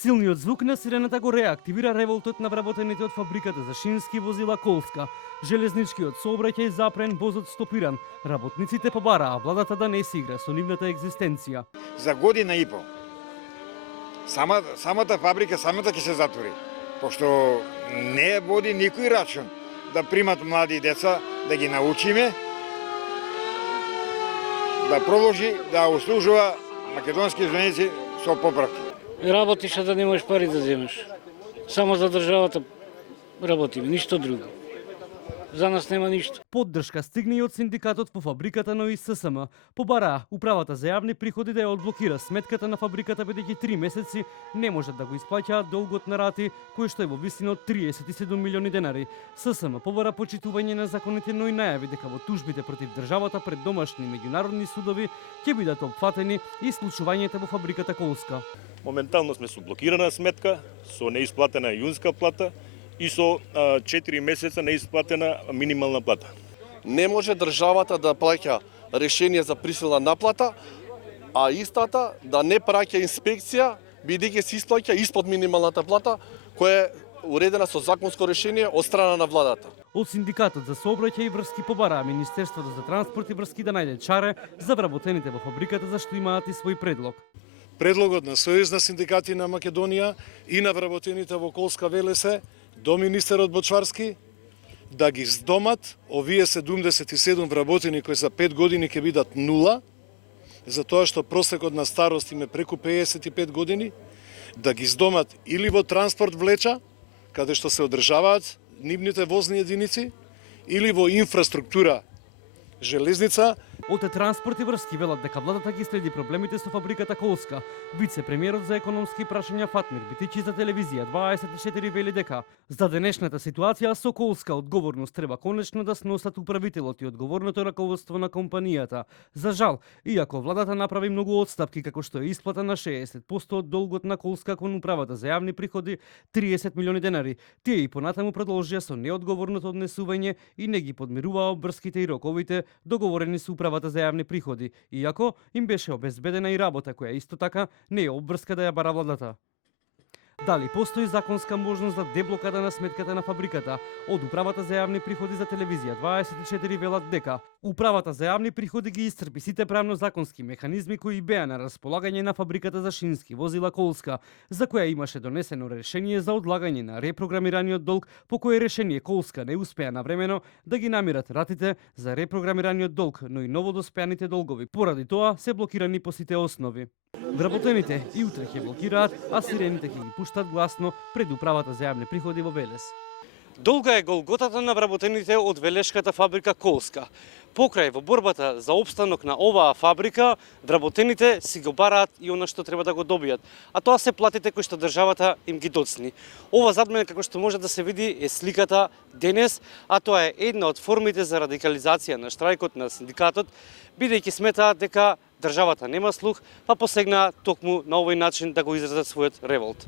Силниот звук на сирената го реактивира револтот на вработените од фабриката за шински возила Колска. Железничкиот сообраќај запрен, возот стопиран. Работниците побараа владата да не се игра со нивната екзистенција. За година и пол самата фабрика ќе се затвори, пошто не води никој рачун да примат млади деца, да ги научиме да продолжи да услужува македонски женици со поправки. Работиш, а да немаш пари да земеш. Само за државата работиме, ништо друго. За нас нема ништо. Поддршка стигна и од синдикатот во фабриката на ИССМ. Побараа управата за јавни приходи да ја одблокира сметката на фабриката, бидејќи 3 месеци не можат да го исплаќаат долгот на рати, кој што е во висина од 37 милиони денари. ССМ побара почитување на законите, но и најави дека во тужбите против државата пред домашни меѓународни судови ќе бидат опфатени и случувањето во фабриката Колска. Моментално сме со блокирана сметка, со неисплатена јунска плата и со 4 месеца неисплатена минимална плата. Не може државата да плаќа решение за присилна наплата, а истата да не праќа инспекција, бидејќи се исплаќа испод минималната плата, која е уредена со законско решение од страна на владата. Од синдикатот за сообраќај и врски побараа Министерството за транспорт и врски да најде чаре за вработените во фабриката, зашто имаат и свој предлог. Предлогот на Сојуз на синдикати на Македонија и на вработените во Колска ВЛС до министерот Бочварски да ги здомат овие 77 вработени кои за 5 години ќе бидат нула, затоа што просекот на старост им е преку 55 години, да ги здомат или во транспорт влеча, каде што се одржаваат нивните возни единици, или во инфраструктура железница. Од транспорт и врски велат дека владата ги следи проблемите со фабриката Колска. Вице-премиерот за економски прашања Фатмир Битичи за телевизија 24 вели дека за денешната ситуација со Колска одговорност треба конечно да сносат управителот и одговорното раководство на компанијата. За жал, иако владата направи многу отстапки како што е исплата на 60% од долгот на Колска кон управата за јавни приходи 30 милиони денари, тие и понатаму продолжија со неодговорното однесување и не ги подмируваа обврските и роковите договорени со управата за јавни приходи, иако им беше обезбедена и работа која исто така не е обврска да ја бара владата. Дали постои законска можност за деблокада на сметката на фабриката? Од управата за јавни приходи за телевизија 24 велат дека управата за јавни приходи ги исцрпи сите правно-законски механизми кои беа на располагање на фабриката за шински возила Колска, за која имаше донесено решение за одлагање на репрограмираниот долг, по кое решение Колска не успеа навремено да ги намират ратите за репрограмираниот долг, но и новодоспеаните долгови. Поради тоа се блокирани по сите основи. Вработените и утре ќе блокираат, а сирените ќе ги пуштат гласно пред управата за јавни приходи во Велес. Долга е голготата на вработените од велешката фабрика Колска. Покрај во борбата за опстанок на оваа фабрика, вработените си го бараат и она што треба да го добијат, а тоа се платите кои што државата им ги доцни. Ова зад мене, како што може да се види, е сликата денес, а тоа е една од формите за радикализација на штрајкот на синдикатот, бидејќи сметаат дека државата нема слух, па посегнаа токму на овој начин да го изразат својот револт.